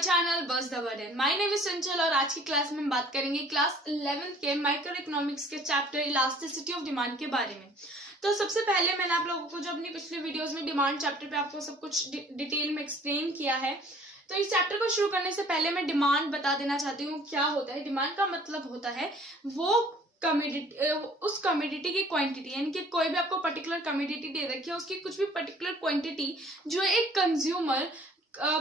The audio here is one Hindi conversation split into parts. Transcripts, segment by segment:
माय चैनल बस the word. My name is चंचल और आज की क्लास में हम बात करेंगे क्लास 11th के माइक्रो इकोनॉमिक्स के चैप्टर इलास्टिसिटी ऑफ डिमांड के बारे में। तो सबसे पहले मैंने आप लोगों को जो अपनी पिछली वीडियोस में डिमांड चैप्टर पे आपको सब कुछ डिटेल में एक्सप्लेन किया है, तो इस चैप्टर को शुरू करने से पहले मैं डिमांड बता देना चाहती हूँ क्या होता है। डिमांड का मतलब होता है वो कमोडिटी, उस कमोडिटी की क्वांटिटी, यानी कि कोई भी आपको पर्टिकुलर कमोडिटी दे रखी है, उसकी कुछ भी पर्टिकुलर क्वांटिटी जो एक कंज्यूमर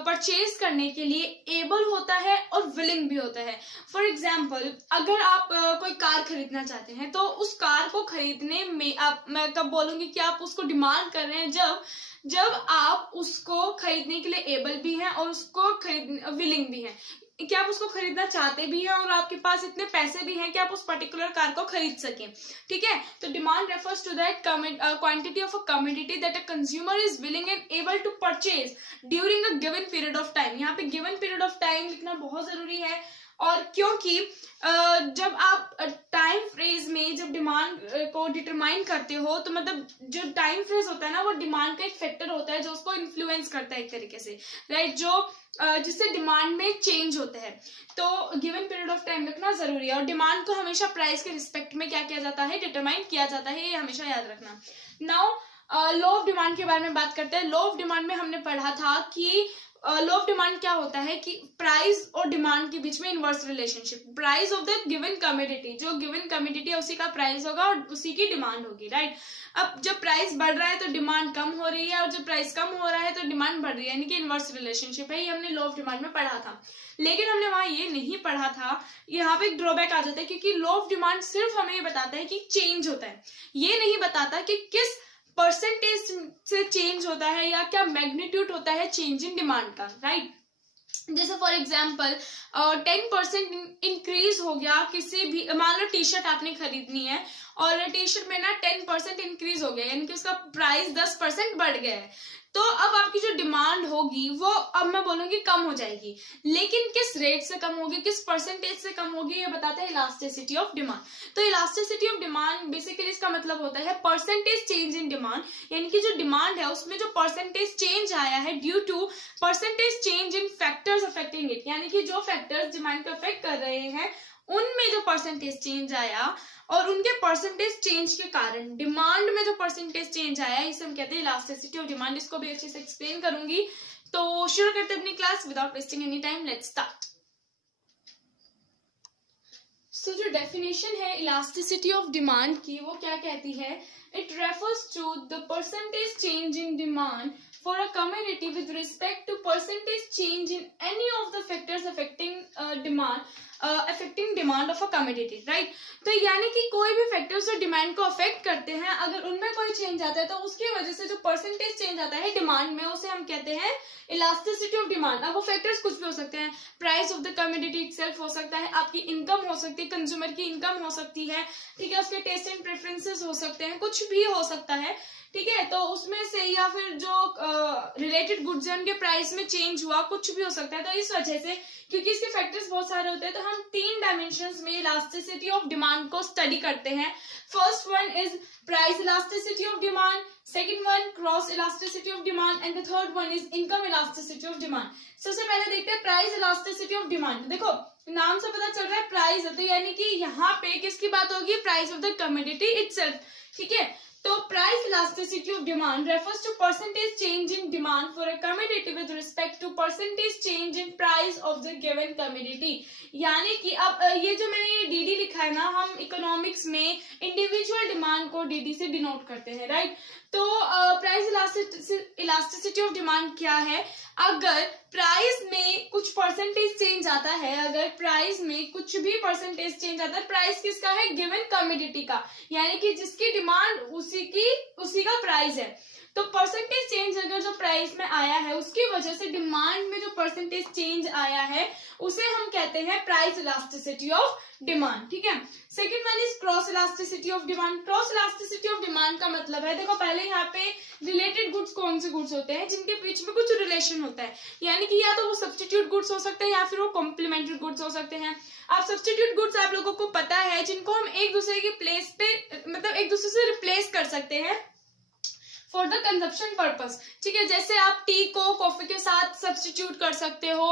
परचेज करने के लिए एबल होता है और विलिंग भी होता है। फॉर एग्जाम्पल, अगर आप कोई कार खरीदना चाहते हैं तो उस कार को खरीदने में मैं कब बोलूंगी कि आप उसको डिमांड कर रहे हैं, जब आप उसको खरीदने के लिए एबल भी हैं और उसको खरीद विलिंग भी हैं, कि आप उसको खरीदना चाहते भी हैं और आपके पास इतने पैसे भी हैं कि आप उस पर्टिकुलर कार को खरीद सकें। ठीक है, तो demand refers to that quantity of a commodity that a consumer is willing and able to purchase during a given period of time. यहाँ पे गिवन पीरियड ऑफ टाइम लिखना बहुत जरूरी है, और क्योंकि जब आप टाइम फ्रेज में जब डिमांड को डिटरमाइन करते हो, तो मतलब जो टाइम फ्रेज होता है ना, वो डिमांड का एक फैक्टर होता है जो उसको इन्फ्लुएंस करता है एक तरीके से, राइट, जो जिससे डिमांड में चेंज होता है। तो गिवन पीरियड ऑफ टाइम रखना जरूरी है, और डिमांड को हमेशा प्राइस के रिस्पेक्ट में क्या किया जाता है, डिटरमाइन किया जाता है, ये हमेशा याद रखना। नाउ लॉ ऑफ डिमांड के बारे में बात करते हैं। लॉ ऑफ डिमांड में हमने पढ़ा था कि लॉ ऑफ डिमांड क्या होता है कि प्राइस और डिमांड के बीच में inverse relationship. Price of the given commodity, जो गिवन कमोडिटी है उसी का प्राइस होगा और उसी की डिमांड होगी, राइट। अब जब प्राइस बढ़ रहा है तो डिमांड कम हो रही है, और जब प्राइस कम हो रहा है तो डिमांड बढ़ रही है, यानी कि इनवर्स रिलेशनशिप है। ये हमने लॉ ऑफ डिमांड में पढ़ा था, लेकिन हमने वहां ये नहीं पढ़ा था। यहाँ पे एक ड्रॉबैक आ जाता है, क्योंकि लॉ ऑफ डिमांड सिर्फ हमें ये बताता है कि चेंज होता है, ये नहीं बताता कि किस परसेंटेज से चेंज होता है या क्या मैग्नीट्यूड होता है चेंज इन डिमांड का, राइट। जैसे फॉर एग्जाम्पल 10% इंक्रीज हो गया किसी भी, मान लो टी शर्ट आपने खरीदनी है और टी शर्ट में ना 10% इंक्रीज हो गया, यानी कि उसका प्राइस 10% बढ़ गया है, तो अब आपकी जो डिमांड होगी वो अब मैं बोलूंगी कम हो जाएगी, लेकिन किस रेट से कम होगी, किस परसेंटेज से कम होगी, ये बताता है इलास्टिसिटी ऑफ डिमांड। तो इलास्टिसिटी ऑफ डिमांड बेसिकली इसका मतलब होता है परसेंटेज चेंज इन डिमांड, यानी कि जो डिमांड है उसमें जो परसेंटेज चेंज आया है due to percentage change in factors affecting it, यानी कि जो फैक्टर्स डिमांड को अफेक्ट कर रहे हैं उनमें जो परसेंटेज चेंज आया और उनके परसेंटेज चेंज के कारण डिमांड में जो परसेंटेज चेंज आया, इसे हम कहते हैं इलास्टिसिटी ऑफ डिमांड। इसको भी अच्छे से एक्सप्लेन करूंगी, तो शुरू करते हैं अपनी class without wasting any time. Let's start. So जो डेफिनेशन है इलास्टिसिटी ऑफ डिमांड की, वो क्या कहती है, it refers to the percentage change in demand for a commodity with respect to percentage change in any of the factors affecting demand of a commodity, right। तो यानी कि कोई भी फैक्टर्स जो डिमांड को अफेक्ट करते हैं, अगर उनमें कोई चेंज आता है तो उसकी वजह से जो परसेंटेज चेंज आता है डिमांड में, उसे हम कहते हैं इलास्टिसिटी ऑफ डिमांड। अब वो फैक्टर्स कुछ भी हो सकते हैं, price of the commodity itself हो सकता है, आपकी इनकम हो सकती है, कंज्यूमर की इनकम हो सकती है, ठीक है, उसके टेस्ट एंड प्रेफरेंसेस हो सकते हैं, कुछ भी हो सकता है, ठीक है। तो उसमें से या फिर जो रिलेटेड गुड्स हैं उनके प्राइस में चेंज हुआ, कुछ भी हो सकता है। तो इस वजह से, क्योंकि इसके फैक्टर्स बहुत सारे होते हैं, तो हम 3 डायमेंशंस में इलास्टिसिटी ऑफ डिमांड को स्टडी करते हैं। First one is price elasticity of demand, second one cross elasticity of demand, and the third one is income elasticity of demand. सबसे पहले देखते हैं प्राइस इलास्टिसिटी ऑफ डिमांड। देखो नाम से पता चल रहा है प्राइस है, तो यानी कि यहाँ पे किसकी बात होगी, price of the commodity itself, ठीक है। तो price elasticity of demand refers to percentage change in demand for a commodity with respect to percentage change in price of the given commodity. यानी कि अब ये जो मैंने डीडी लिखा है ना, हम इकोनॉमिक्स में इंडिविजुअल डिमांड को डीडी से डिनोट करते हैं, राइट। तो प्राइस इलास्टिसिटी ऑफ डिमांड क्या है, अगर प्राइस में कुछ परसेंटेज चेंज आता है, अगर प्राइस में कुछ भी परसेंटेज चेंज आता है, प्राइस किसका है, गिवन कमोडिटी का, यानी कि जिसकी डिमांड उसी का प्राइस है, तो परसेंटेज चेंज अगर जो प्राइस में आया है उसकी वजह से डिमांड में जो परसेंटेज चेंज आया है उसे हम कहते हैं प्राइस इलास्टिसिटी ऑफ डिमांड, ठीक है। Second one is cross elasticity of demand. Cross elasticity of demand का मतलब है, देखो पहले यहाँ पे रिलेटेड गुड्स कौन से गुड्स होते हैं, जिनके बीच में कुछ रिलेशन होता है, यानी कि या तो वो सब्स्टिट्यूट गुड्स हो सकते हैं या फिर वो कॉम्प्लीमेंट्री गुड्स हो सकते हैं। आप सब्स्टिट्यूट गुड्स आप लोगों को पता है, जिनको हम एक दूसरे की प्लेस पे, मतलब एक दूसरे से रिप्लेस कर सकते हैं। For the consumption purpose. ठीक है, जैसे आप टी को कॉफी के साथ सब्स्टिट्यूट कर सकते हो,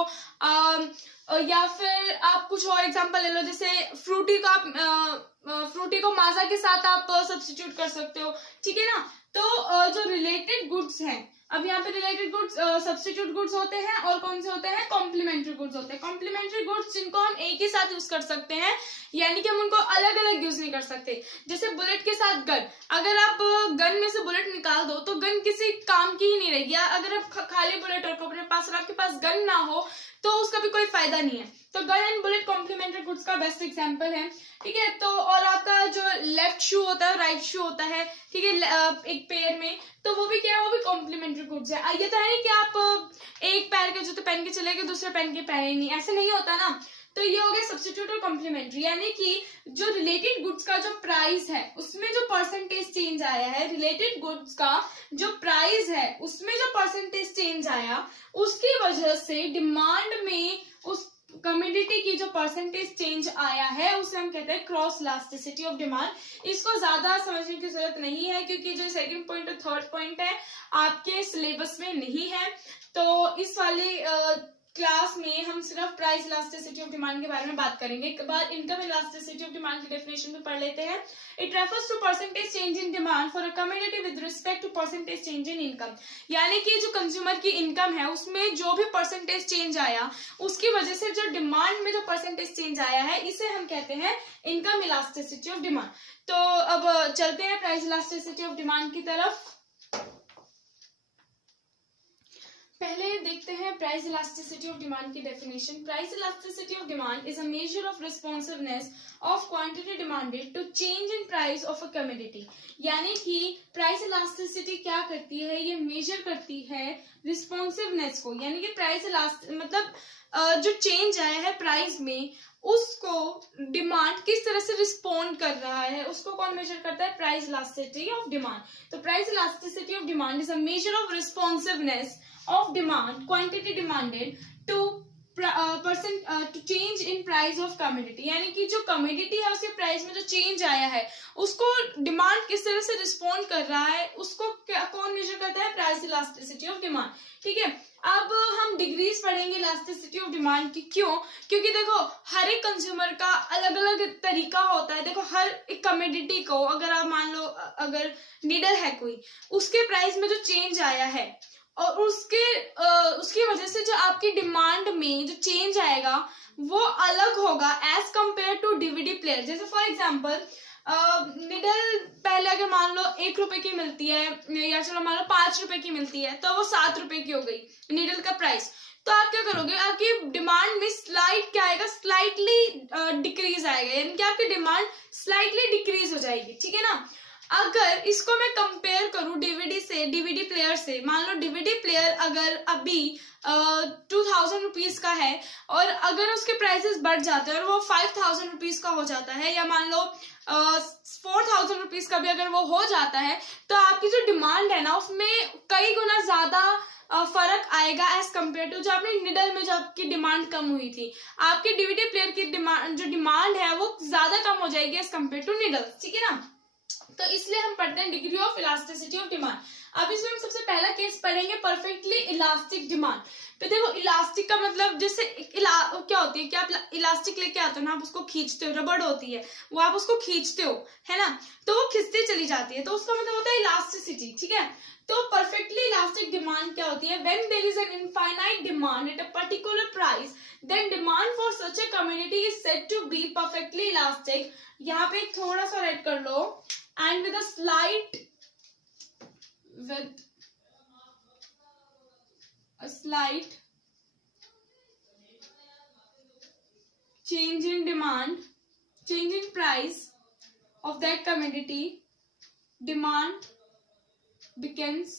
या फिर आप कुछ और एग्जांपल ले लो, जैसे फ्रूटी को माजा के साथ आप सब्स्टिट्यूट कर सकते हो। ठीक है ना। तो जो रिलेटेड गुड्स हैं, अब यहाँ पे रिलेटेड गुड्स सब्स्टिट्यूट गुड्स होते हैं, और कौन से होते हैं, कॉम्प्लीमेंट्री गुड्स होते हैं। कॉम्प्लीमेंट्री गुड्स जिनको हम एक ही साथ यूज कर सकते हैं, यानी कि हम उनको अलग अलग यूज नहीं कर सकते। जैसे बुलेट के साथ गन, अगर आप गन में से बुलेट निकाल दो तो गन किसी काम की ही नहीं रहेगी। अगर आप खाली बुलेट रखो अपने पास और आपके पास गन ना हो तो उसका भी कोई फायदा नहीं है। तो gun and bullet complementary goods का बेस्ट एग्जांपल है। ठीक है, तो और आपका जो लेफ्ट शू होता है, राइट शू होता है, ठीक है, एक पेयर में, तो वो भी क्या है, वो भी कॉम्प्लीमेंट्री गुड्स है। ये तो है नहीं कि आप एक पैर के जूते पहन के चले गए, दूसरे पहन के पहने नहीं, ऐसे नहीं होता ना। तो ये हो गया सब्स्टिट्यूट और कॉम्प्लीमेंट्री, यानी कि जो रिलेटेड गुड्स का जो प्राइस है उसमें जो परसेंटेज चेंज आया है, रिलेटेड गुड्स का जो प्राइस है उसमें जो परसेंटेज चेंज आया, उसकी वजह से डिमांड में उस कमोडिटी की जो परसेंटेज चेंज आया है उसे हम कहते हैं क्रॉस इलास्टिसिटी ऑफ डिमांड। इसको ज्यादा समझने की जरूरत नहीं है, क्योंकि जो सेकंड पॉइंट और थर्ड पॉइंट है आपके सिलेबस में नहीं है। तो इस वाली क्लास में हम सिर्फ प्राइस इलास्टिसिटी ऑफ डिमांड के बारे में बात करेंगे। एक बार इनकम इलास्टिसिटी ऑफ डिमांड की डेफिनेशन में पढ़ लेते हैं। It refers to percentage change in demand for a commodity with respect to percentage change in income, यानी कि जो कंज्यूमर की इनकम है उसमें जो भी परसेंटेज चेंज आया उसकी वजह से जो डिमांड में जो परसेंटेज चेंज आया है, इसे हम कहते हैं इनकम इलास्टिसिटी ऑफ डिमांड। तो अब चलते हैं प्राइस इलास्टिसिटी ऑफ डिमांड की तरफ। पहले देखते हैं प्राइस इलास्टिसिटी ऑफ डिमांड की definition. Price elasticity of demand is a measure of responsiveness of quantity demanded to change in price of a commodity, यानी कि प्राइस इलास्टिसिटी क्या करती है, ये मेजर करती है रिस्पॉन्सिवनेस को, यानी कि प्राइस मतलब जो चेंज आया है प्राइस में उसको डिमांड किस तरह से रिस्पॉन्ड कर रहा है, उसको कौन मेजर करता है, प्राइस इलास्टिसिटी ऑफ डिमांड। तो price elasticity of demand is a measure of responsiveness of demand, quantity demanded to to change in price of commodity, यानी कि जो कमोडिटी है उसके प्राइस में जो चेंज आया है उसको डिमांड किस तरह से रिस्पॉन्ड कर रहा है, उसको कौन मेजर करता है, प्राइस इलास्टिसिटी ऑफ डिमांड। ठीक है, अब हम डिग्रीज पढ़ेंगे इलास्टिसिटी ऑफ डिमांड की। क्यों? क्योंकि देखो हर एक कंज्यूमर का अलग अलग तरीका होता है। देखो हर एक कमोडिटी को, अगर आप मान लो अगर नीडल है कोई, उसके प्राइस में जो चेंज आया है और उसकी वजह से जो आपकी डिमांड में जो चेंज आएगा वो अलग होगा as compare to DVD player. जैसे फॉर एग्जांपल निडल पहले अगर मान लो 1 रुपए की मिलती है, या चलो मान लो 5 रुपए की मिलती है, तो वो 7 रुपए की हो गई निडल का प्राइस। तो आप क्या करोगे, आपकी डिमांड में क्या आएगा, स्लाइटली डिक्रीज आएगा, यानी कि आपकी डिमांड स्लाइटली डिक्रीज हो जाएगी। ठीक है ना। अगर इसको मैं कंपेयर करूं डीवीडी प्लेयर से, मान लो डीवीडी प्लेयर अगर अभी 2000 रुपीज का है और अगर उसके प्राइसेस बढ़ जाते हैं और वो 5000 रुपीज का हो जाता है, या मान लो 4000 रुपीज का भी अगर वो हो जाता है, तो आपकी जो डिमांड है ना उसमें कई गुना ज्यादा फर्क आएगा एज कम्पेयर टू जो आपने निडल में जो आपकी डिमांड कम हुई थी। आपकी डीवीडी प्लेयर की डिमांड जो डिमांड है वो ज्यादा कम हो जाएगी एज कम्पेयर टू निडल। ठीक है ना। तो इसलिए हम पढ़ते हैं degree of elasticity of demand. अब इसमें हम सबसे पहला केस पढ़ेंगे परफेक्टली इलास्टिक डिमांड। तो देखो इलास्टिक का मतलब जैसे क्या होती है कि आप इलास्टिक लेके आते हो ना, आप उसको खींचते हो, रबड़ होती है वो, आप उसको खींचते हो, है ना, तो वो खिंचती चली जाती है, तो उसका मतलब होता है इलास्टिसिटी। ठीक है। तो परफेक्टली इलास्टिक डिमांड क्या होती है, when there is an infinite demand at a particular price then demand for such a community is said to be perfectly elastic. यहाँ पे थोड़ा सा राइट कर लो, and with a slight change in demand, change in price of that commodity, demand becomes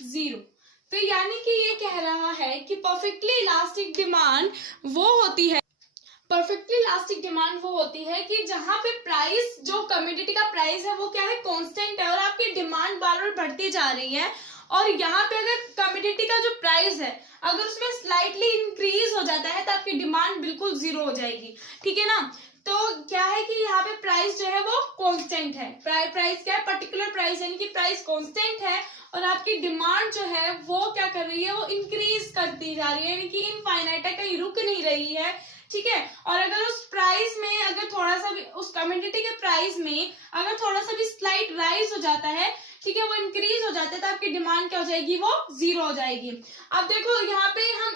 zero। तो यानी कि ये कह रहा है कि परफेक्टली इलास्टिक डिमांड वो होती है, परफेक्टली इलास्टिक डिमांड वो होती है कि जहां पे प्राइस, जो कमोडिटी का प्राइस है वो क्या है, कांस्टेंट है और आपकी डिमांड बार बार बढ़ती जा रही है। और यहाँ पे अगर कमोडिटी का जो प्राइस है अगर उसमें स्लाइटली इंक्रीज हो जाता है तो आपकी डिमांड बिल्कुल जीरो हो जाएगी। ठीक है ना। तो क्या है कि यहाँ पे प्राइस जो है वो कांस्टेंट है। प्राइस क्या है, पर्टिकुलर प्राइस, यानी कि प्राइस कांस्टेंट है और आपकी डिमांड जो है वो क्या कर रही है, वो इंक्रीज करती जा रही है, यानी कि इनफाइनाइट है, कहीं रुक नहीं रही है, ठीक है। और अगर उस प्राइस में अगर थोड़ा सा भी, उस कमोडिटी के प्राइस में अगर थोड़ा सा भी स्लाइट राइज हो जाता है, ठीक है, वो इंक्रीज हो जाता है, तो आपकी डिमांड क्या हो जाएगी, वो जीरो हो जाएगी। अब देखो यहाँ पे हम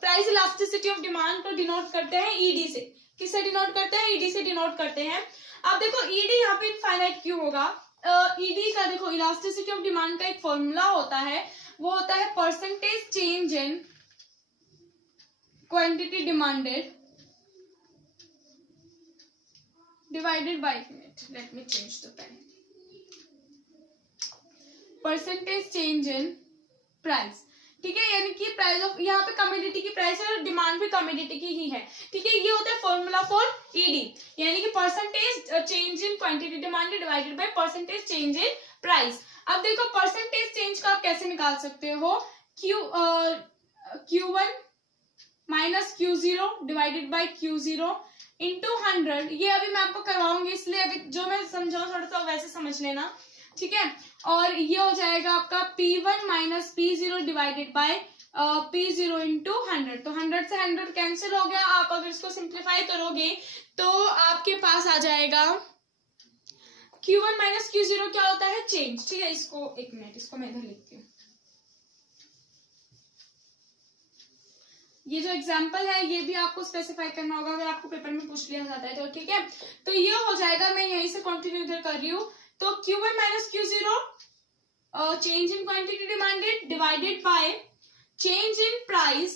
प्राइस इलास्टिसिटी ऑफ डिमांड को डिनोट करते हैं ईडी से। किससे डिनोट करते हैं, ईडी से डिनोट करते हैं। अब देखो ईडी यहाँ पे इनफाइनाइट क्यों होगा, ईडी का देखो इलास्टिसिटी ऑफ डिमांड का एक फॉर्मूला होता है, वो होता है percentage change in quantity demanded divided by, let me change the pen, percentage change in price, ठीक है, यानी कि प्राइस ऑफ, यहाँ पे कमोडिटी की प्राइस है और डिमांड भी कमोडिटी की ही है, ठीक है। ये होता है फॉर्मूला फॉर ईडी, यानी कि percentage change in quantity demanded divided by percentage change in price. अब देखो परसेंटेज चेंज का आप कैसे निकाल सकते हो, Q1 minus Q0 divided bye Q0 into 100। ये अभी मैं आपको करवाऊंगी, इसलिए अभी जो मैं समझाऊं थोड़ा सा वैसे समझ लेना, ठीक है। और ये हो जाएगा आपका P1 minus P0 divided by P0 into 100। तो 100 से 100 कैंसिल हो गया। आप अगर इसको सिंप्लीफाई करोगे तो आपके पास आ जाएगा Q1 माइनस Q0 क्या होता है, चेंज, ठीक है। इसको एक मिनट, इसको मैं इधर लिखती हूँ। ये जो एग्जाम्पल है ये भी आपको स्पेसिफाई करना होगा अगर आपको पेपर में पूछ लिया जाता है तो, ठीक है। तो ये हो जाएगा, मैं यहीं से कंटिन्यू इधर कर रही हूँ। तो Q1 minus Q0 change in quantity demanded divided by change in price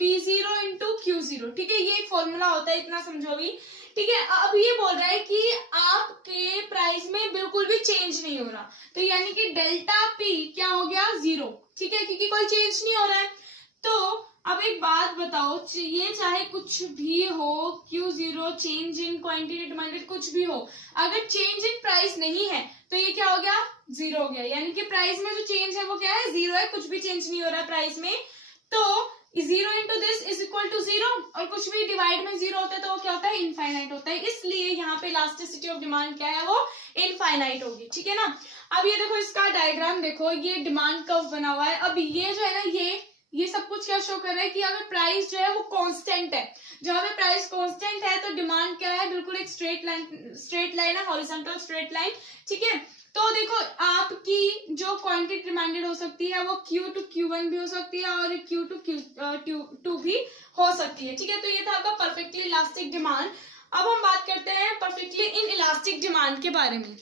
P0 into Q0, ठीक है। ये एक फॉर्मूला होता है, इतना समझो भी, ठीक है। अब ये बोल रहा है कि आपके प्राइस में बिल्कुल भी चेंज नहीं हो रहा, तो यानी कि डेल्टा P क्या हो गया, जीरो, ठीक है, क्योंकि कोई चेंज नहीं हो रहा है। तो अब एक बात बताओ, ये चाहे कुछ भी हो, Q0 change in quantity demanded कुछ भी हो, अगर चेंज इन प्राइस नहीं है तो ये क्या हो गया, जीरो हो गया, यानी कि प्राइस में जो चेंज है वो क्या है, जीरो है, कुछ भी चेंज नहीं हो रहा है प्राइस में। तो zero into this is equal to zero, और कुछ भी डिवाइड में जीरो होता है तो वो क्या होता है, इनफाइनाइट होता है। इसलिए यहाँ पे इलास्टिसिटी ऑफ डिमांड क्या है, वो इनफाइनाइट होगी, ठीक है ना। अब ये देखो इसका डायग्राम देखो, ये डिमांड कर्व बना हुआ है। अब ये जो है ना, ये सब कुछ क्या शो कर रहा है कि अगर प्राइस जो है वो कांस्टेंट है, जहां पे प्राइस कांस्टेंट है तो डिमांड क्या है, बिल्कुल एक स्ट्रेट लाइन है, हॉरिजॉन्टल स्ट्रेट लाइन, ठीक है। तो देखो आपकी जो क्वांटिटी डिमांडेड हो सकती है वो Q टू Q1 भी हो सकती है और Q टू Q2 भी हो सकती है, ठीक है। तो ये था आपका परफेक्टली इलास्टिक डिमांड। अब हम बात करते हैं परफेक्टली इन इलास्टिक डिमांड के बारे में।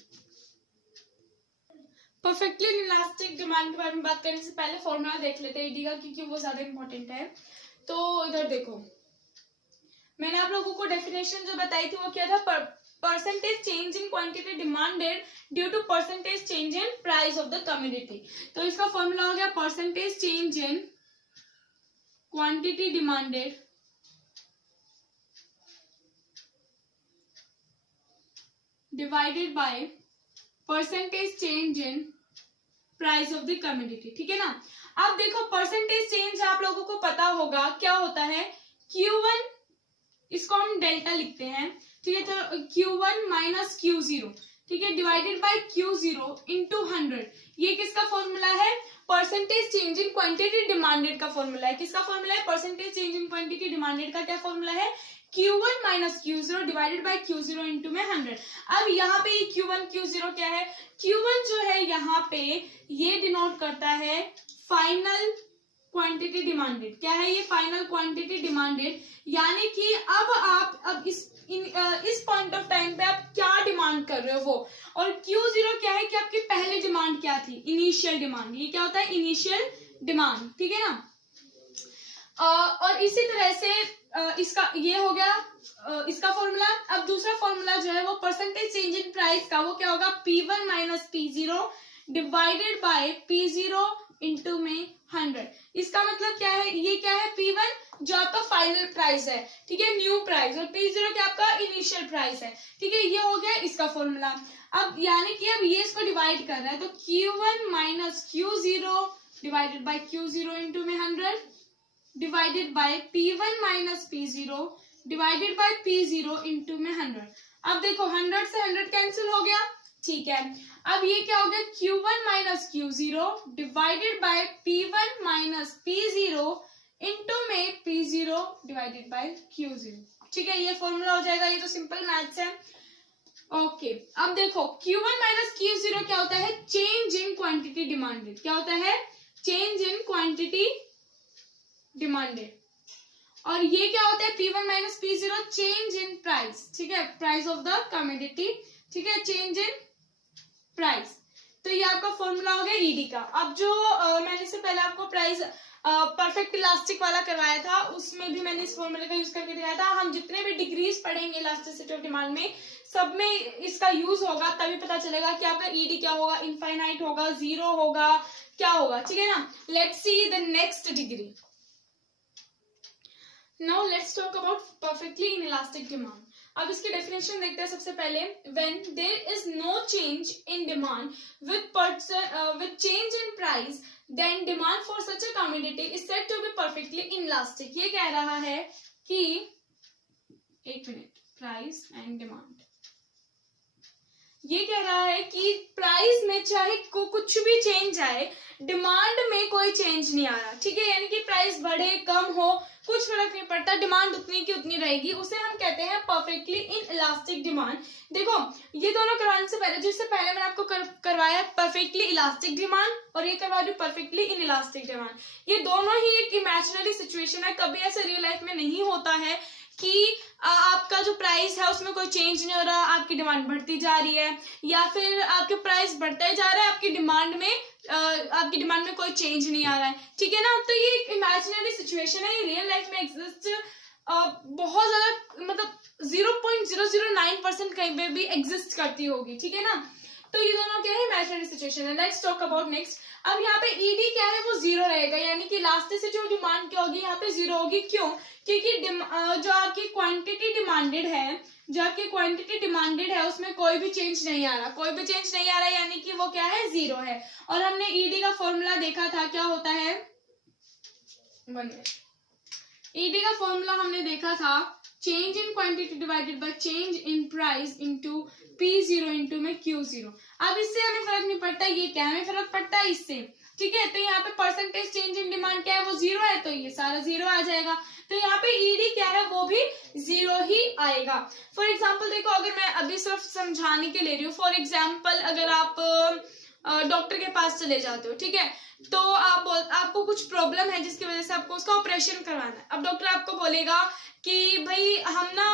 परफेक्टली इलास्टिक डिमांड के बारे में बात करने से पहले फॉर्मूला देख लेते हैं ईडी का, क्योंकि वो ज्यादा इंपॉर्टेंट है। तो इधर देखो, मैंने आप लोगों को डेफिनेशन जो बताई थी वो क्या था, percentage change in quantity demanded due to percentage change in price of the commodity. तो इसका फॉर्मूला हो गया percentage change in quantity demanded divided by percentage change in price of the commodity, ठीक है ना। अब देखो परसेंटेज चेंज आप लोगों को पता होगा क्या होता है, Q1 इसको हम डेल्टा लिखते हैं, ठीक है। तो Q1 माइनस Q0, ठीक है, डिवाइडेड बाय Q0 इंटू 100। ये किसका फॉर्मूला है, percentage change in quantity demanded का फॉर्मूला है। किसका फॉर्मूला है, percentage change in quantity demanded का क्या फॉर्मूला है, Q1 minus Q0 divided bye Q0 into में 100। अब यहाँ पे Q1 Q0 क्या है, Q1 जो है यहाँ पे ये डिनोट करता है फाइनल क्वांटिटी डिमांडेड। क्या है ये, फाइनल क्वांटिटी डिमांडेड, यानी कि अब इस पॉइंट ऑफ टाइम पे आप क्या डिमांड कर रहे हो वो। और Q0 क्या है कि आपकी पहली डिमांड क्या थी, इनिशियल डिमांड। ये क्या होता है, इनिशियल डिमांड, ठीक है ना। और इसी तरह से इसका ये हो गया इसका फॉर्मूला। अब दूसरा फॉर्मूला जो है वो परसेंटेज चेंज इन प्राइस का, वो क्या होगा, P1 minus P0 divided by P0 into में 100। इसका मतलब क्या है, ये क्या है, P1 जो आपका फाइनल प्राइस है, ठीक है, न्यू प्राइस, और P0 क्या आपका इनिशियल प्राइस है, ठीक है। ये हो गया इसका फॉर्मूला। अब यानी कि अब ये इसको डिवाइड कर रहा है, तो Q1 minus Q0 divided bye Q0 into में 100 divided by P1 minus P0 divided by P0 into में 100। अब देखो 100 से 100 कैंसिल हो गया, ठीक है। अब ये क्या हो गया, Q1 minus Q0 divided bye P1 minus P0 into में P0 डिवाइडेड बाय Q0, ठीक है। ये फॉर्मूला हो जाएगा, ये तो सिंपल मैथ्स है। ओके अब देखो Q1 माइनस Q0 क्या होता है, चेंज इन क्वांटिटी डिमांडेड। क्या होता है, चेंज इन क्वांटिटी डिमांडेड। और ये क्या होता है, P1 minus P0 change in price, ठीक है, प्राइस ऑफ द कमोडिटी, ठीक है, चेंज इन प्राइस। तो ये आपका फॉर्मूला हो गया ईडी का। अब जो मैंने इससे पहले आपको प्राइस परफेक्ट इलास्टिक वाला करवाया था, उसमें भी मैंने इस फॉर्मूले का यूज करके दिखाया था। हम जितने भी डिग्रीज पढ़ेंगे इलास्टिसिटी ऑफ डिमांड में, सब में इसका यूज होगा, तभी पता चलेगा कि आपका ईडी क्या होगा, इनफाइनाइट होगा, जीरो होगा, क्या होगा, ठीक है ना। Let's see the next degree. Now let's talk about perfectly inelastic demand. अब इसकी डेफिनेशन देखते हैं सबसे पहले। When there is no change in demand with change in price, then demand for such a commodity is said to be perfectly inelastic. ये कह रहा है कि, एक मिनट, प्राइस एंड डिमांड, ये कह रहा है कि प्राइस में चाहे कुछ भी चेंज आए, डिमांड में कोई चेंज नहीं आ रहा, ठीक है। यानी कि प्राइस बढ़े कम हो कुछ फर्क नहीं पड़ता, डिमांड उतनी की उतनी रहेगी, उसे हम कहते हैं परफेक्टली इनइलास्टिक डिमांड। देखो ये दोनों करवाने से पहले, जिससे पहले मैंने आपको करवाया परफेक्टली इलास्टिक डिमांड, और ये करवा रही हूँ परफेक्टली इनइलास्टिक डिमांड। ये दोनों ही एक इमेजिनरी सिचुएशन है, कभी ऐसा रियल लाइफ में नहीं होता है कि आपका जो प्राइस है उसमें कोई चेंज नहीं हो रहा, आपकी डिमांड बढ़ती जा रही है, या फिर आपके प्राइस बढ़ता ही जा रहा है, आपकी डिमांड में कोई चेंज नहीं आ रहा है, ठीक है ना। तो ये एक इमेजिनरी सिचुएशन है, ये रियल लाइफ में एग्जिस्ट बहुत ज्यादा, मतलब 0.009% कहीं पे भी एग्जिस्ट करती होगी, ठीक है ना। तो ये दोनों क्या है, इमेजिनरी सिचुएशन है। Let's talk about next. अब यहाँ पे ईडी क्या है, वो जीरो रहेगा, यानी कि इलास्टिसिटी ऑफ डिमांड क्या होगी, यहाँ पे जीरो होगी। क्यों, क्योंकि जो आपकी क्वांटिटी डिमांडेड है उसमें कोई भी चेंज नहीं आ रहा, यानी कि वो क्या है, जीरो है। और हमने ईडी का फॉर्मूला देखा था, क्या होता है, ईडी का फॉर्मूला हमने देखा था, change in quantity divided by change in price into P0 into में Q0। अब इससे हमें फर्क नहीं पड़ता, ये क्या हमें फर्क पड़ता है इससे, ठीक है। तो यहाँ पे परसेंटेज चेंज इन डिमांड क्या है, वो जीरो है, तो ये सारा जीरो आ जाएगा। तो यहाँ पे ईडी क्या है, वो भी जीरो ही आएगा। फॉर एग्जाम्पल देखो, अगर मैं अभी सिर्फ समझाने के ले रही हूँ, फॉर एग्जाम्पल अगर आप डॉक्टर के पास चले जाते हो, ठीक है, तो आपको कुछ प्रॉब्लम है जिसकी वजह से आपको उसका ऑपरेशन करवाना है। अब डॉक्टर आपको बोलेगा कि भाई हम ना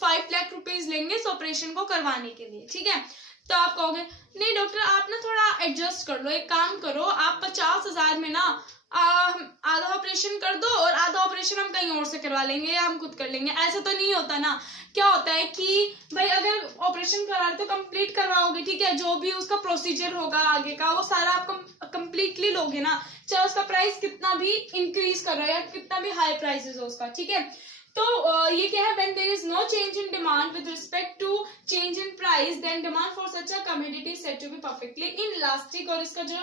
5 लाख रुपीज लेंगे इस ऑपरेशन को करवाने के लिए, ठीक है। तो आप कहोगे नहीं डॉक्टर, आप ना थोड़ा एडजस्ट कर लो, एक काम करो, आप 50,000 में ना आधा ऑपरेशन कर दो और आधा ऑपरेशन हम कहीं और से करवा लेंगे या हम खुद कर लेंगे। ऐसा तो नहीं होता ना। क्या होता है कि भाई अगर ऑपरेशन करा रहे तो कंप्लीट करवाओगे, ठीक है, जो भी उसका प्रोसीजर होगा आगे का वो सारा आप कंप्लीटली लोगे ना, चाहे उसका प्राइस कितना भी इंक्रीज कर रहा है या कितना भी हाई प्राइसेस हो उसका, ठीक है। तो ये क्या है, when there is no change in demand with respect to change in price, then demand for such a commodity is said to be perfectly inelastic। और इसका जो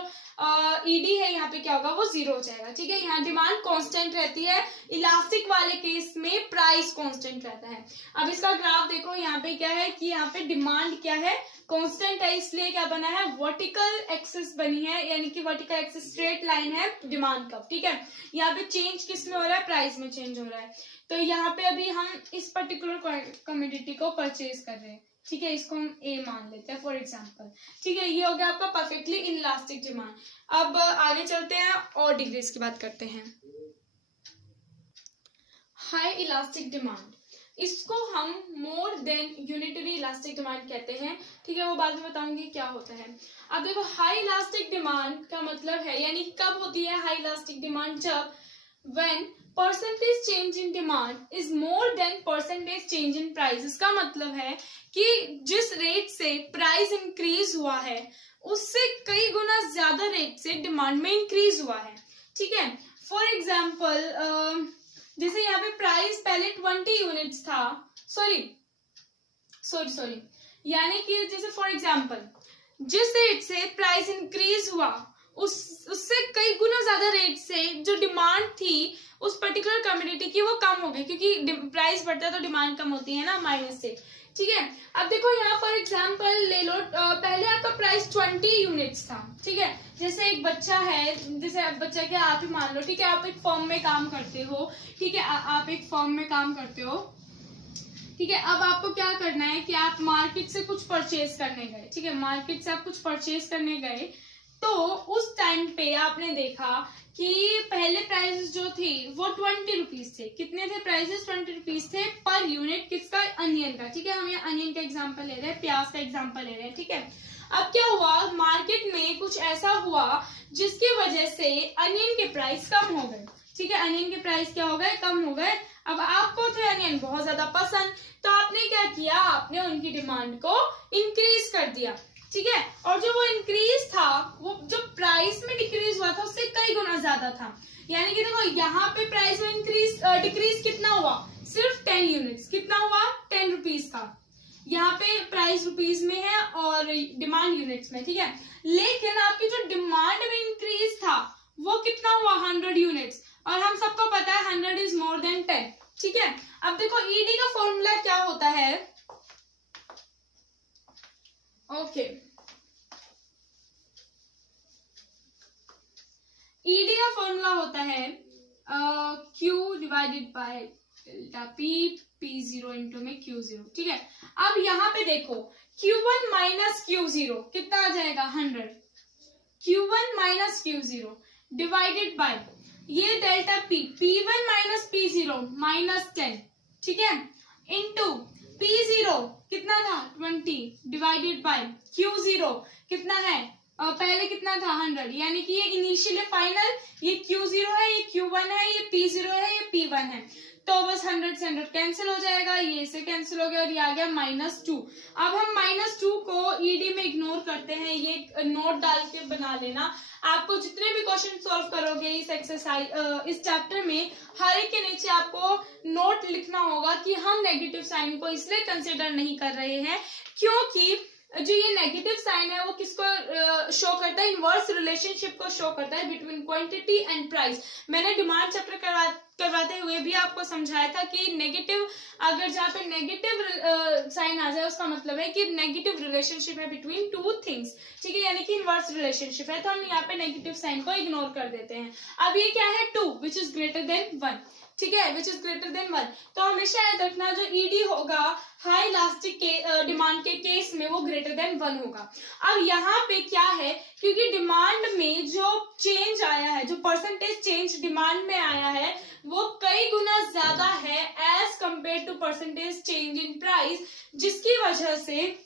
ईडी है यहाँ पे क्या होगा, वो जीरो हो जाएगा, ठीक है। यहाँ डिमांड कांस्टेंट रहती है, इलास्टिक वाले केस में प्राइस कांस्टेंट रहता है। अब इसका ग्राफ देखो, यहाँ पे क्या है कि यहाँ पे डिमांड क्या है, कांस्टेंट है, इसलिए क्या बना है, वर्टिकल एक्सिस बनी है, यानी कि वर्टिकल एक्सिस स्ट्रेट लाइन है डिमांड का, ठीक है। यहाँ पे चेंज किस में हो रहा है, प्राइस में चेंज हो रहा है। तो यहाँ पे अभी हम इस पर्टिकुलर कमोडिटी को परचेज कर रहे हैं, ठीक है, इसको हम ए मान लेते हैं फॉर एग्जांपल, ठीक है। ये हो गया आपका परफेक्टली इनइलास्टिक डिमांड। अब आगे चलते हैं और डिग्रीज की बात करते हैं। हाई इलास्टिक डिमांड, इसको हम more than unitary elastic demand कहते हैं, ठीक है, वो बाद में बताऊंगी क्या होता है। अब देखो हाई इलास्टिक डिमांड का मतलब है, यानी कब होती है हाई इलास्टिक डिमांड, जब when percentage change in demand is more than percentage change in price। इसका मतलब है कि जिस रेट से प्राइस इंक्रीज हुआ है उससे कई गुना ज्यादा रेट से डिमांड में इंक्रीज हुआ है, ठीक है। फॉर एग्जाम्पल जैसे यहाँ पे प्राइस पहले 20 यूनिट्स था, सॉरी, यानी कि जैसे फॉर एग्जाम्पल जिस रेट से प्राइस इंक्रीज हुआ उससे कई गुना ज्यादा रेट से जो डिमांड थी उस पर्टिकुलर कम्युनिटी की वो कम हो गई, क्योंकि प्राइस बढ़ता है तो डिमांड कम होती है ना, माइनस से। ठीक है, अब देखो यहाँ फॉर एग्जांपल ले लो, पहले आपका प्राइस 20 यूनिट्स था। ठीक है, जैसे एक बच्चा है, जैसे बच्चा क्या आप ही मान लो, ठीक है, आप एक फर्म में काम करते हो। ठीक है, आप एक फर्म में काम करते हो। ठीक है, अब आपको क्या करना है कि आप मार्केट से कुछ परचेज करने गए। ठीक है, मार्केट से आप कुछ परचेज करने गए, तो उस टाइम पे आपने देखा कि पहले प्राइसेस जो थी वो 20 रुपीज थे। कितने थे प्राइसेस? 20 रुपीज थे पर यूनिट। किसका? अनियन का। ठीक है, हम यहाँ अनियन का एग्जांपल ले रहे हैं, प्याज का एग्जांपल ले रहे हैं। ठीक है, अब क्या हुआ, मार्केट में कुछ ऐसा हुआ जिसकी वजह से अनियन के प्राइस कम हो गए। ठीक है, अनियन के प्राइस क्या हो गए? कम हो गए। अब आपको थे अनियन बहुत ज्यादा पसंद, तो आपने क्या किया, आपने उनकी डिमांड को इंक्रीज कर दिया। ठीक है, और जो वो इंक्रीज था वो जो प्राइस में डिक्रीज हुआ था उससे कई गुना ज्यादा था। यानी कि देखो यहाँ पे प्राइस में डिक्रीज कितना हुआ? सिर्फ 10 यूनिट्स। कितना हुआ? 10 रुपीज का। यहाँ पे प्राइस रुपीज में है और डिमांड यूनिट्स में। ठीक है, लेकिन आपकी जो डिमांड में इंक्रीज था वो कितना हुआ? 100 यूनिट्स, और हम सबको पता है 100 इज मोर देन 10। ठीक है, अब देखो ईडी का फॉर्मूला क्या होता है? ओके, ईडी का फॉर्मूला होता है Q divided by delta P, P0 into में Q0। ठीक है, अब यहाँ पे देखो Q1 माइनस Q0 कितना आ जाएगा? 100। Q1 minus Q0 divided by ये delta P, P1 minus P0 minus 10। ठीक है, इंटू P0 कितना था? 20 डिवाइडेड बाय Q0 कितना है? पहले कितना था? 100। यानी कि ये इनिशियल फाइनल, ये Q0 है, ये Q1 है, ये P0 है, ये P1 है। तो बस 100 से 100 कैंसिल हो जाएगा, ये से कैंसिल हो गया और ये आ गया -2। अब हम -2 को ईडी में इग्नोर करते हैं, ये नोट डाल के बना लेना। आपको जितने भी क्वेश्चन सॉल्व करोगे इस एक्सरसाइज इस चैप्टर में, हर एक के नीचे आपको नोट लिखना होगा कि हम नेगेटिव साइन को इसलिए कंसिडर नहीं कर रहे हैं क्योंकि जो ये नेगेटिव साइन है वो किसको शो करता है? इनवर्स रिलेशनशिप को शो करता है बिटवीन क्वांटिटी एंड प्राइस। मैंने डिमांड चैप्टर करवाते हुए भी आपको समझाया था कि नेगेटिव, अगर जहाँ पे नेगेटिव साइन आ जाए उसका मतलब है कि नेगेटिव रिलेशनशिप है बिटवीन टू थिंग्स। ठीक है, यानी कि इनवर्स रिलेशनशिप है, तो हम यहाँ पे नेगेटिव साइन को इग्नोर कर देते हैं। अब ये क्या है? 2 विच इज ग्रेटर देन 1। ठीक है, विच इज ग्रेटर देन 1। तो हमेशा याद रखना जो ईडी होगा हाई इलास्टिक के डिमांड के केस में वो ग्रेटर देन 1 होगा। अब यहाँ पे क्या है, क्योंकि डिमांड में जो चेंज आया है, जो परसेंटेज चेंज डिमांड में आया है वो कई गुना ज्यादा है as compare to percentage change in price, जिसकी वजह से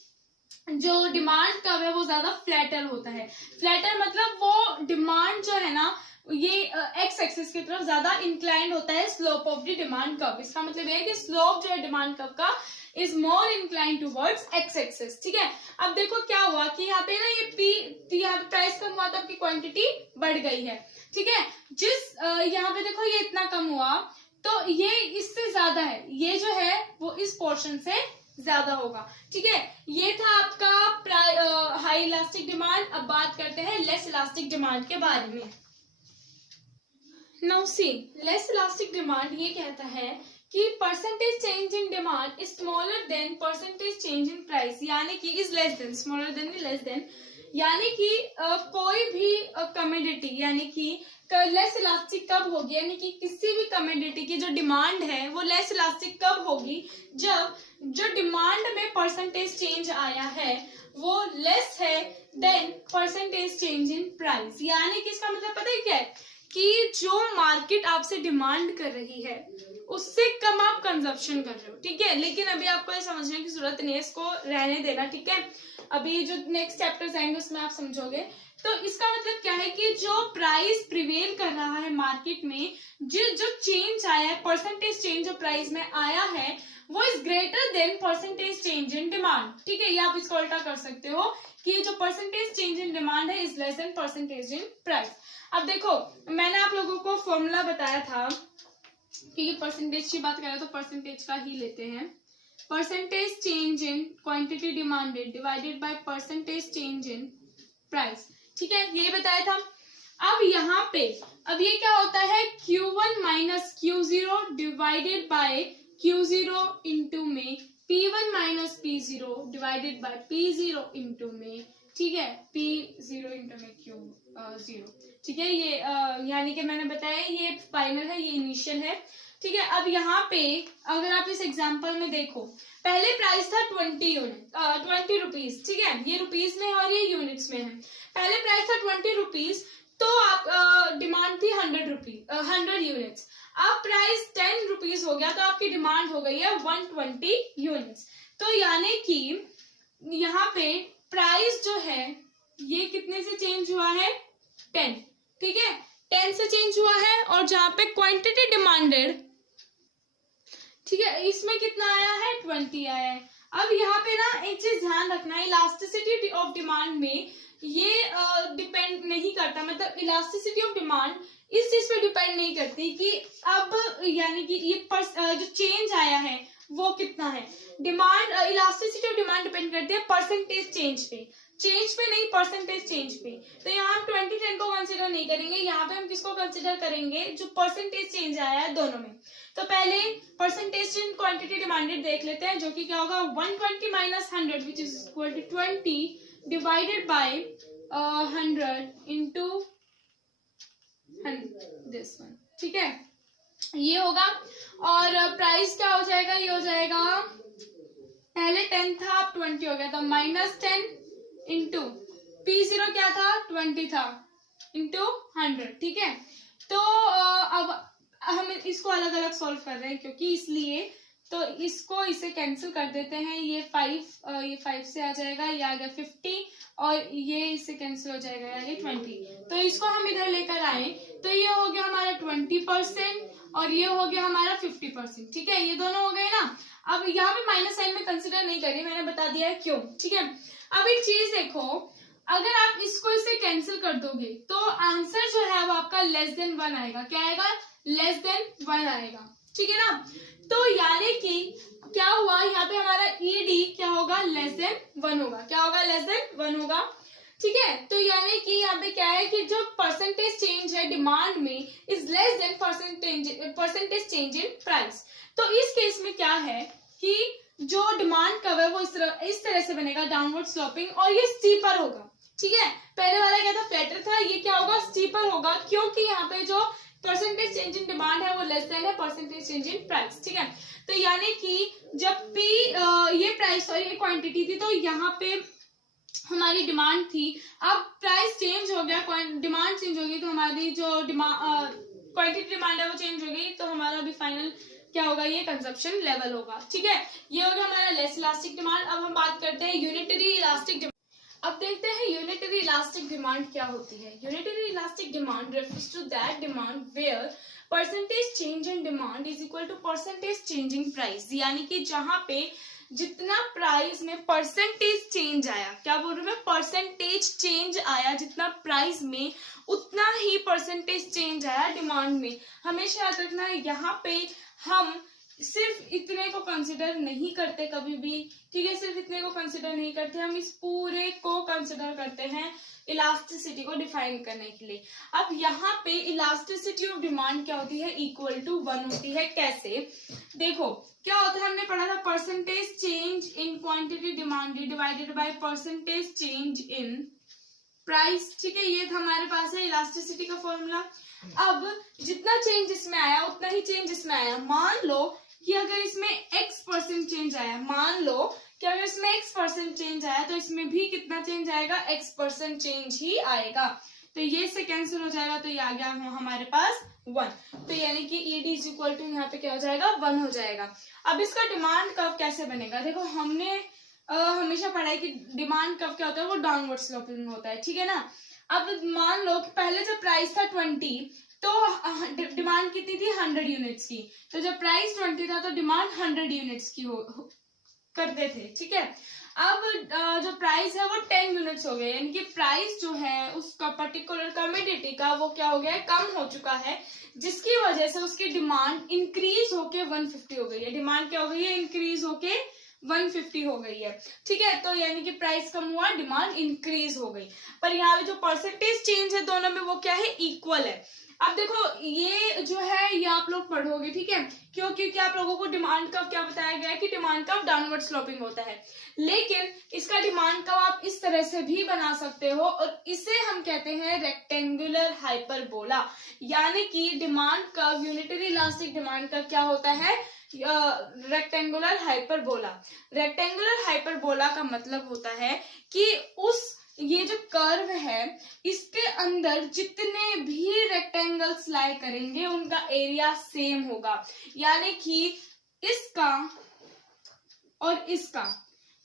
जो डिमांड कर्व है वो ज्यादा फ्लैटर होता है। फ्लैटर मतलब वो डिमांड जो है ना ये एक्स एक्सिस की तरफ ज्यादा इंक्लाइंड होता है, slope of the demand curve. इसका मतलब ये है कि स्लोप जो है डिमांड कर्व का is more inclined towards x axis. ठीक है, अब देखो क्या हुआ कि यहाँ पे ना ये पी, यहाँ पे प्राइस कम हुआ तो आपकी क्वांटिटी बढ़ गई है। ठीक है, जिस यहाँ पे देखो ये इतना कम हुआ तो ये इससे ज्यादा है, ये जो है वो इस पोर्शन से ज्यादा होगा। ठीक है, ये था आपका हाई इलास्टिक डिमांड। अब बात करते हैं लेस इलास्टिक डिमांड के बारे में। Now see, less elastic demand ये कहता है कि percentage change in demand is smaller than percentage change in price, यानी कि is less than, smaller than less than, यानी कि कोई भी कमोडिटी यानी कि लेस इलास्टिक कब होगी, यानी कि किसी भी कमोडिटी की जो डिमांड है वो लेस इलास्टिक कब होगी? जब जो डिमांड में परसेंटेज चेंज आया है वो लेस है than percentage change in price. यानी कि इसका मतलब पता है क्या है कि जो मार्केट आपसे डिमांड कर रही है उससे कम आप कंजप्शन कर रहे हो। ठीक है, लेकिन अभी आपको ये समझने की जरूरत नहीं है, इसको रहने देना। ठीक है, अभी जो नेक्स्ट चैप्टर्स आएंगे उसमें आप समझोगे। तो इसका मतलब क्या है कि जो प्राइस प्रिवेल कर रहा है मार्केट में, जो चेंज आया है, परसेंटेज चेंज जो प्राइस में आया है वो is greater than percentage change in demand. ठीक है, ये आप इसको उल्टा कर सकते हो कि जो परसेंटेज चेंज इन डिमांड है is less than percentage in price. अब देखो मैंने आप लोगों को फॉर्मूला बताया था कि परसेंटेज की बात करें तो परसेंटेज का ही लेते हैं। Percentage change in quantity demanded divided by percentage change in price. ठीक है, ये बताया था। अब यहाँ पे अब ये क्या होता है, Q1 minus Q0 divided bye Q0 into में P1 minus P0 divided by P0 into में, ठीक है, P0 इंटू में Q0, ठीक है। ये यानी कि मैंने बताया ये फाइनल है, ये इनिशियल है, ठीक है। अब यहाँ पे अगर आप इस एग्जांपल में देखो, पहले प्राइस था 20 रुपीज, ठीक है, ये रुपीज में है और ये यूनिट्स में है। पहले प्राइस था 20 रुपीज, तो आप डिमांड थी 100 यूनिट्स। अब प्राइस 10 रुपीज हो गया, तो आपकी डिमांड हो गई है 120 यूनिट्स। तो यानी कि यहाँ पे प्राइस जो है ये कितने से चेंज हुआ है, 10, ठीक है, 10 से चेंज हुआ है। और जहाँ पे क्वांटिटी डिमांडेड, ठीक है, इसमें कितना आया है, 20 आया है। अब यहाँ पे ना एक चीज ध्यान रखना है, इलास्टिसिटी ऑफ डिमांड में ये डिपेंड नहीं करता, मतलब इलास्टिसिटी ऑफ डिमांड इस चीज पे डिपेंड नहीं करती कि अब यानी कि ये जो चेंज आया है वो कितना है। Demand elasticity of demand depend करती है परसेंटेज चेंज पे नहीं, परसेंटेज चेंज पे। तो यहाँ हम 20-10 को कंसिडर नहीं करेंगे, यहाँ पे हम किसको कंसिडर करेंगे, जो परसेंटेज चेंज आया है दोनों में। तो पहले परसेंटेज चेंज क्वांटिटी डिमांडेड देख लेते हैं, जो कि क्या होगा, 120 minus 100 which is equal to 20 divided by 100 into this one, ठीक है, ये होगा। और प्राइस क्या हो जाएगा, ये हो जाएगा, पहले 10 था अब 20 हो गया, तो -10 इंटू P0 क्या था, 20 था, इंटू 100, ठीक है। तो अब हम इसको अलग अलग सॉल्व कर रहे हैं क्योंकि इसलिए, तो इसको इसे कैंसिल कर देते हैं, ये 5 से आ जाएगा, ये आ गया 50 और ये इससे कैंसिल हो जाएगा, यानी 20। तो इसको हम इधर लेकर आए, तो ये हो गया हमारा 20% और ये हो गया हमारा 50%, ठीक है, ये दोनों हो गए ना। अब यहाँ पे माइनस साइन में कंसिडर नहीं करिए, मैंने बता दिया है क्यों, ठीक है। अब एक चीज देखो, अगर आप इसको इससे कैंसिल कर दोगे तो आंसर जो है वो आपका <1 आएगा। क्या आएगा, <1 आएगा, ठीक है ना। तो यानी कि क्या हुआ, यहाँ पे हमारा ईडी क्या होगा, <1 होगा, क्या होगा, <1 होगा, ठीक है। तो यानी कि यहाँ पे क्या है कि जो परसेंटेज चेंज है डिमांड में is less than percentage change in price. तो इस केस में क्या है कि जो डिमांड कर्व है वो इस तरह से बनेगा, डाउनवर्ड स्लोपिंग, और ये स्टीपर होगा, ठीक है। पहले वाला क्या था, फ्लैटर था, ये क्या होगा, स्टीपर होगा, क्योंकि यहाँ पे जो परसेंटेज चेंज इन डिमांड है वो लेस देन है परसेंटेज चेंज इन प्राइस, ठीक है। तो यानी कि जब ये प्राइस और ये क्वांटिटी थी, तो यहाँ पे हमारी डिमांड थी, अब प्राइस चेंज हो गया, डिमांड चेंज हो गई, तो हमारी जो क्वांटिटी डिमांड है वो चेंज हो गई, तो हमारा भी फाइनल क्या होगा, ये कंजप्शन लेवल होगा, ठीक है। ये हो गया हमारा लेस इलास्टिक डिमांड। अब हम बात करते हैं यूनिटरी इलास्टिक डिमांड। अब देखते हैं यूनिटरी इलास्टिक डिमांड क्या होती है। Unitary elastic demand refers to that demand where percentage change in demand is equal to percentage change in price, यानी कि जहां पे जितना प्राइस में परसेंटेज चेंज आया, क्या बोल रही हूँ मैं, परसेंटेज चेंज आया जितना प्राइस में, उतना ही परसेंटेज चेंज आया डिमांड में। हमेशा याद रखना है, यहाँ पे हम सिर्फ इतने को कंसिडर नहीं करते कभी भी, ठीक है, सिर्फ इतने को कंसिडर नहीं करते, हम इस पूरे को कंसिडर करते हैं इलास्टिसिटी को डिफाइन करने के लिए। अब यहाँ पे इलास्टिसिटी ऑफ डिमांड क्या होती है, इक्वल टू 1 होती है। कैसे, देखो क्या होता है, हमने पढ़ा था percentage change in quantity demanded divided by percentage change in price, ठीक है, ये था हमारे पास है इलास्टिसिटी का फॉर्मूला। अब जितना चेंज इसमें आया उतना ही चेंज इसमें आया। मान लो कि अगर इसमें x% चेंज आया, मान लो कि अगर इसमें x% चेंज आया, तो इसमें भी कितना चेंज आएगा, x% चेंज ही आएगा। तो ये से कैंसिल हो जाएगा, तो ये आ गया हमारे पास 1। तो यानी कि ED इज इक्वल टू यहाँ पे क्या हो जाएगा, 1 हो जाएगा। अब इसका डिमांड कर्व कैसे बनेगा, देखो हमने हमेशा पढ़ा है कि डिमांड कर्व क्या होता है, वो डाउनवर्ड स्लोपिंग होता है, ठीक है ना। अब मान लो कि पहले जब प्राइस था 20, तो डिमांड कितनी थी, 100 यूनिट्स की। तो जब प्राइस 20 था तो डिमांड 100 यूनिट्स की करते थे, ठीक है। अब जो प्राइस है वो 10 यूनिट्स हो गए, यानी कि प्राइस जो है उसका पर्टिकुलर कमोडिटी का वो क्या हो गया है, कम हो चुका है, जिसकी वजह से उसकी डिमांड इंक्रीज होके 150 हो गई है। डिमांड क्या हो गई है, इंक्रीज होके 150 हो गई है, ठीक है। तो यानी कि प्राइस कम हुआ, डिमांड इंक्रीज हो गई, पर यहाँ पे जो परसेंटेज चेंज है दोनों में वो क्या है, इक्वल है। अब देखो ये जो है ये आप लोग पढ़ोगे, ठीक है, क्यों, क्योंकि आप लोगों को डिमांड कर्व क्या बताया गया है कि डिमांड कर्व डाउनवर्ड स्लोपिंग होता है, लेकिन इसका डिमांड कर्व आप इस तरह से भी बना सकते हो, और इसे हम कहते हैं रेक्टेंगुलर हाइपरबोला। यानी कि demand curve, unitary elastic demand curve क्या होता है, रेक्टेंगुलर हाइपरबोला। रेक्टेंगुलर हाइपरबोला का मतलब होता है कि ये जो कर्व है इसके अंदर जितने भी रेक्टेंगल्स लाई करेंगे उनका एरिया सेम होगा, यानी कि इसका और इसका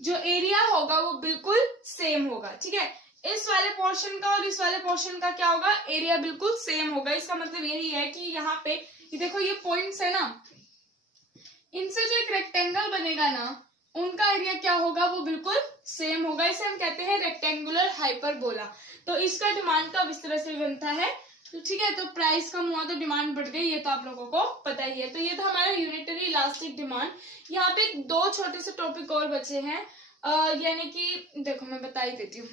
जो एरिया होगा वो बिल्कुल सेम होगा, ठीक है। इस वाले पोर्शन का और इस वाले पोर्शन का क्या होगा, एरिया बिल्कुल सेम होगा। इसका मतलब यही है कि यहाँ पे ये देखो ये पॉइंट्स है ना, इनसे जो एक रेक्टेंगल बनेगा ना उनका एरिया क्या होगा, वो बिल्कुल सेम होगा। इसे हम कहते हैं रेक्टेंगुलर हाइपरबोला। तो इसका डिमांड कर्व इस तरह से बनता है, तो ठीक है। तो प्राइस कम हुआ तो डिमांड बढ़ गई, ये तो आप लोगों को पता ही है। तो ये था हमारा यूनिटरी इलास्टिक डिमांड। यहाँ पे 2 छोटे से टॉपिक और बचे हैं, यानी कि देखो मैं बता ही देती हूँ।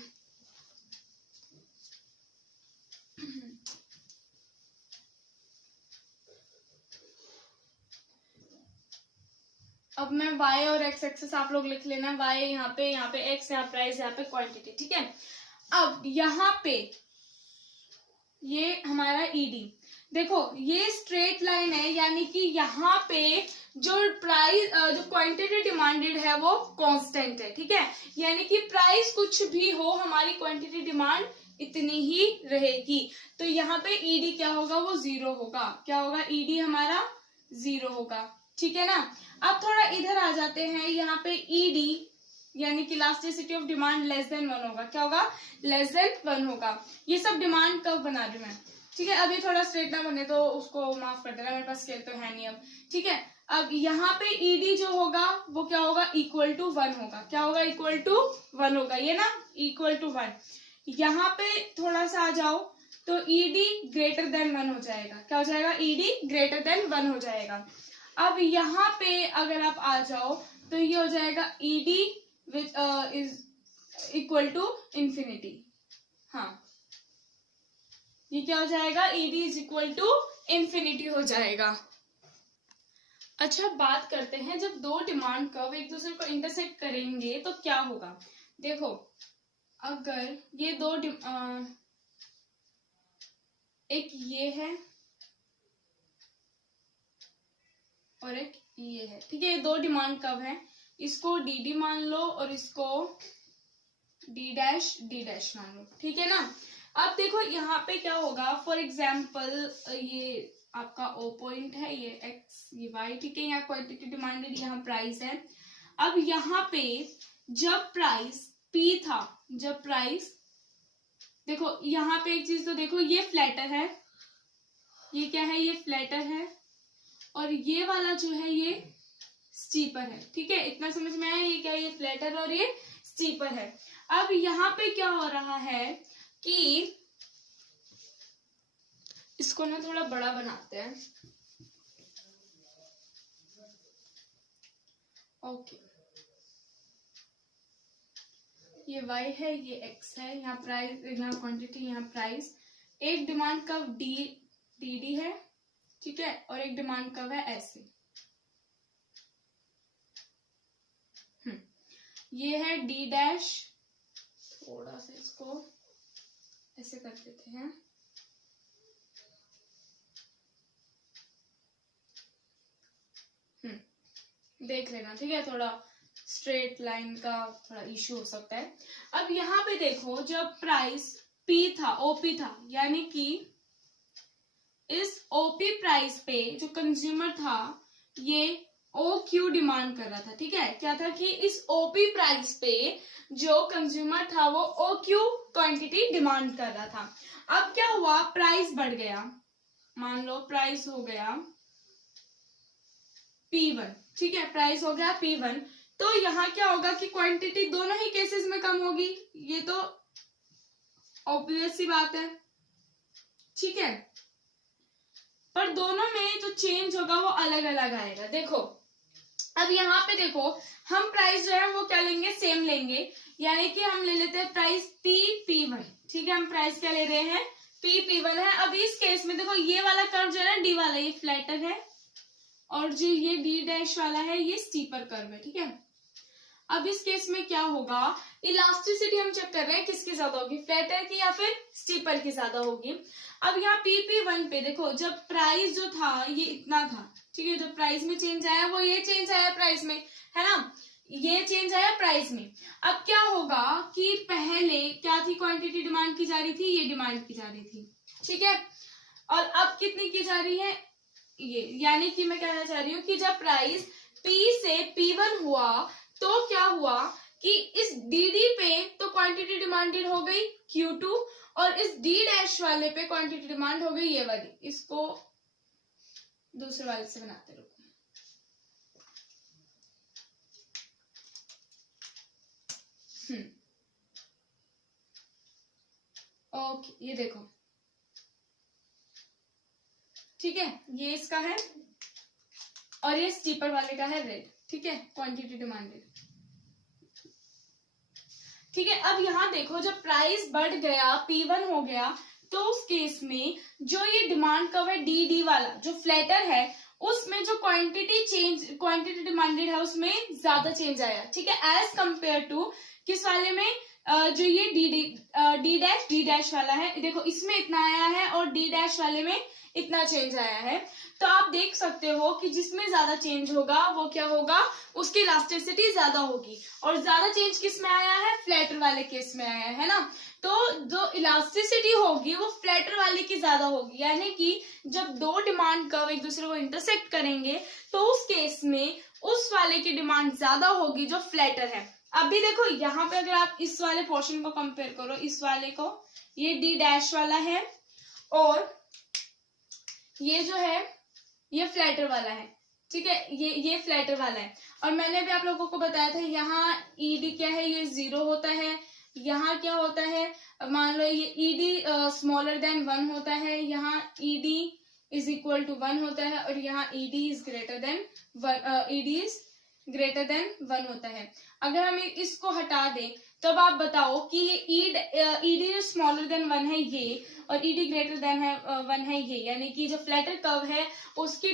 अब मैं y और x एक्सेस आप लोग लिख लेना, y यहाँ पे x, यहाँ प्राइस, यहाँ पे क्वांटिटी, ठीक है। अब यहाँ पे ये हमारा ed, देखो ये स्ट्रेट लाइन है, यानी कि यहाँ पे जो प्राइस जो क्वांटिटी डिमांडेड है वो कांस्टेंट है, ठीक है। यानी कि प्राइस कुछ भी हो हमारी क्वांटिटी डिमांड इतनी ही रहेगी। तो यहाँ पे ed क्या होगा, वो 0 होगा। क्या होगा, ed हमारा 0 होगा, ठीक है ना। अब थोड़ा इधर आ जाते हैं, यहाँ पे ed यानी कि elasticity of demand less than 1 होगा। क्या होगा, लेस देन 1 होगा। ये सब डिमांड कर्व बना रही हूं मैं, ठीक है। अभी थोड़ा स्ट्रेट ना बने तो उसको माफ कर देना, मेरे पास स्केल तो है नहीं अब, ठीक है। अब यहाँ पे ed जो होगा वो क्या होगा, इक्वल टू 1 होगा। क्या होगा, इक्वल टू 1 होगा, ये ना, इक्वल टू 1। यहाँ पे थोड़ा सा आ जाओ तो ed ग्रेटर देन 1 हो जाएगा। क्या हो जाएगा, ed ग्रेटर देन 1 हो जाएगा। अब यहाँ पे अगर आप आ जाओ तो ये हो जाएगा ed which is equal to infinity. हाँ, ये क्या हो जाएगा, ed is equal to infinity हो जाएगा। अच्छा, बात करते हैं जब 2 डिमांड कर्व एक दूसरे को इंटरसेक्ट करेंगे तो क्या होगा। देखो अगर ये 2 एक ये है और एक ये है, ठीक है। ये 2 डिमांड कर्व है, इसको dd मान लो और इसको d डैश मान लो, ठीक है ना। अब देखो यहाँ पे क्या होगा, फॉर एग्जाम्पल ये आपका O पॉइंट है, ये x ये y, ठीक है। यहाँ क्वांटिटी डिमांडेड, यहाँ प्राइस है। अब यहाँ पे जब प्राइस P था, जब प्राइस, देखो यहाँ पे एक चीज तो देखो, ये फ्लैटर है, ये क्या है, ये फ्लैटर है, और ये वाला जो है ये स्टीपर है, ठीक है। इतना समझ में आया, ये क्या है, ये फ्लैटर और ये स्टीपर है। अब यहाँ पे क्या हो रहा है कि इसको ना थोड़ा बड़ा बनाते हैं, ओके। ये y है, ये x है, यहाँ प्राइस, यहाँ क्वांटिटी, यहाँ प्राइस। एक डिमांड कर्व dd है, ठीक है, और एक डिमांड कर्व है ऐसे। ये है d डैश, थोड़ा सा इसको ऐसे कर देते हैं, देख लेना, ठीक है। थोड़ा स्ट्रेट लाइन का थोड़ा इश्यू हो सकता है। अब यहाँ पे देखो, जब प्राइस P था, OP था, यानी कि इस OP प्राइस पे जो कंज्यूमर था ये OQ डिमांड कर रहा था, ठीक है। क्या था कि इस OP प्राइस पे जो कंज्यूमर था वो OQ क्वांटिटी डिमांड कर रहा था। अब क्या हुआ, प्राइस बढ़ गया, मान लो प्राइस हो गया P1, ठीक है, प्राइस हो गया P1। तो यहाँ क्या होगा कि क्वांटिटी दोनों ही केसेस में कम होगी, ये तो ऑब्वियस सी बात है, ठीक है। पर दोनों में जो चेंज होगा वो अलग अलग आएगा। देखो अब यहाँ पे देखो हम प्राइस जो है वो क्या लेंगे, सेम लेंगे, यानी कि हम ले लेते हैं प्राइस P1, ठीक है। हम प्राइस क्या ले रहे हैं, P1 है। अब इस केस में देखो ये वाला कर्व जो है ना, डी वाला, ये फ्लैटर है, और जो ये डी डैश वाला है ये स्टीपर कर्व है, ठीक है। अब इस केस में क्या होगा, इलास्टिसिटी हम चेक कर रहे हैं किसकी ज्यादा होगी, फ्लैटर की या फिर स्टीपर की ज्यादा होगी। अब यहाँ P1 पे देखो जब प्राइस जो था ये इतना था, ठीक है, जो प्राइस में चेंज आया वो ये चेंज आया प्राइस में, है ना, ये चेंज आया प्राइस में। अब क्या होगा कि पहले क्या थी, क्वांटिटी डिमांड की जा रही थी, ये डिमांड की जा रही थी, ठीक है, और अब कितनी की जा रही है, ये, यानी कि मैं कहना चाह रही हूँ कि जब प्राइस P से P1 हुआ तो क्या हुआ कि इस DD पे तो क्वांटिटी डिमांडेड हो गई Q2, और इस D डैश वाले पे क्वांटिटी डिमांड हो गई ये वाली। इसको दूसरे वाले से बनाते रहो। ओके, ये देखो, ठीक है, ये इसका है और ये स्टीपर वाले का है रेड, ठीक है, क्वांटिटी डिमांडेड, ठीक है। अब यहाँ देखो जब प्राइस बढ़ गया, P1 हो गया, तो उस केस में जो ये डिमांड कर्व है डी वाला जो फ्लैटर है, उसमें जो क्वांटिटी डिमांडेड है उसमें ज्यादा चेंज आया, ठीक है, एज कंपेयर टू किस वाले में, जो ये डी डैश वाला है, देखो इसमें इतना आया है और डी डैश वाले में इतना चेंज आया है। तो आप देख सकते हो कि जिसमें ज्यादा चेंज होगा वो क्या होगा, उसकी इलास्टिसिटी ज्यादा होगी, और ज्यादा चेंज किस में आया है, फ्लैटर वाले केस में आया है ना। तो जो इलास्टिसिटी होगी वो फ्लैटर वाले की ज्यादा होगी, यानी कि जब दो डिमांड कर्व एक दूसरे को इंटरसेक्ट करेंगे तो उस केस में उस वाले की डिमांड ज्यादा होगी जो फ्लैटर है। अभी देखो यहाँ पे अगर आप इस वाले पोर्शन को कंपेयर करो, इस वाले को, ये डी डैश वाला है और ये जो है ये फ्लैटर वाला है, ठीक है, ये फ्लैटर वाला है। और मैंने भी आप लोगों को बताया था यहाँ ईडी क्या है, ये 0 होता है, यहाँ क्या होता है, मान लो ये ईडी स्मॉलर देन 1 होता है, यहाँ ईडी इज इक्वल टू 1 होता है, और यहाँ ईडी इज ग्रेटर देन 1 होता है। अगर हम इसको हटा दें तब आप बताओ कि ये ईडी जो स्मॉलर देन 1 है ये, और ईडी ग्रेटर देन 1 है ये, यानी कि जो फ्लैटर कर्व है उसकी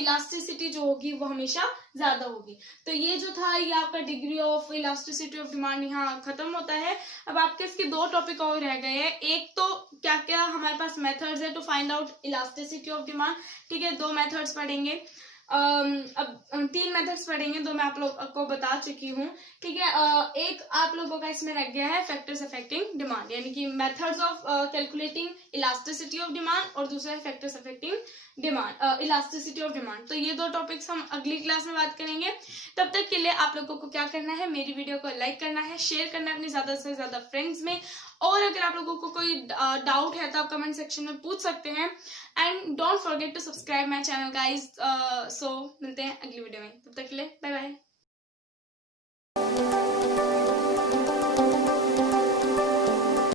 इलास्टिसिटी जो होगी वो हमेशा ज्यादा होगी। तो ये जो था ये आपका degree of elasticity of demand यहाँ खत्म होता है। अब आपके इसके 2 टॉपिक और रह गए हैं। एक तो क्या क्या हमारे पास मेथड्स है to find out elasticity of demand, ठीक है, 2 मेथड्स पढ़ेंगे। अब 3 मेथड्स पढ़ेंगे, 2 मैं आप लोग को बता चुकी हूँ, ठीक है। एक आप लोगों का इसमें रह गया है फैक्टर्स अफेक्टिंग डिमांड, यानी कि methods of calculating elasticity of demand, और दूसरा है factors affecting demand, elasticity of demand. तो ये 2 टॉपिक्स हम अगली क्लास में बात करेंगे। तब तक के लिए आप लोगों को क्या करना है, मेरी वीडियो को लाइक करना है, शेयर करना है अपने ज्यादा से ज्यादा फ्रेंड्स में, और अगर आप लोगों को कोई डाउट है तो आप कमेंट सेक्शन में पूछ सकते हैं। And don't forget to subscribe my channel guys. So मिलते हैं अगली वीडियो में, तब तक के लिए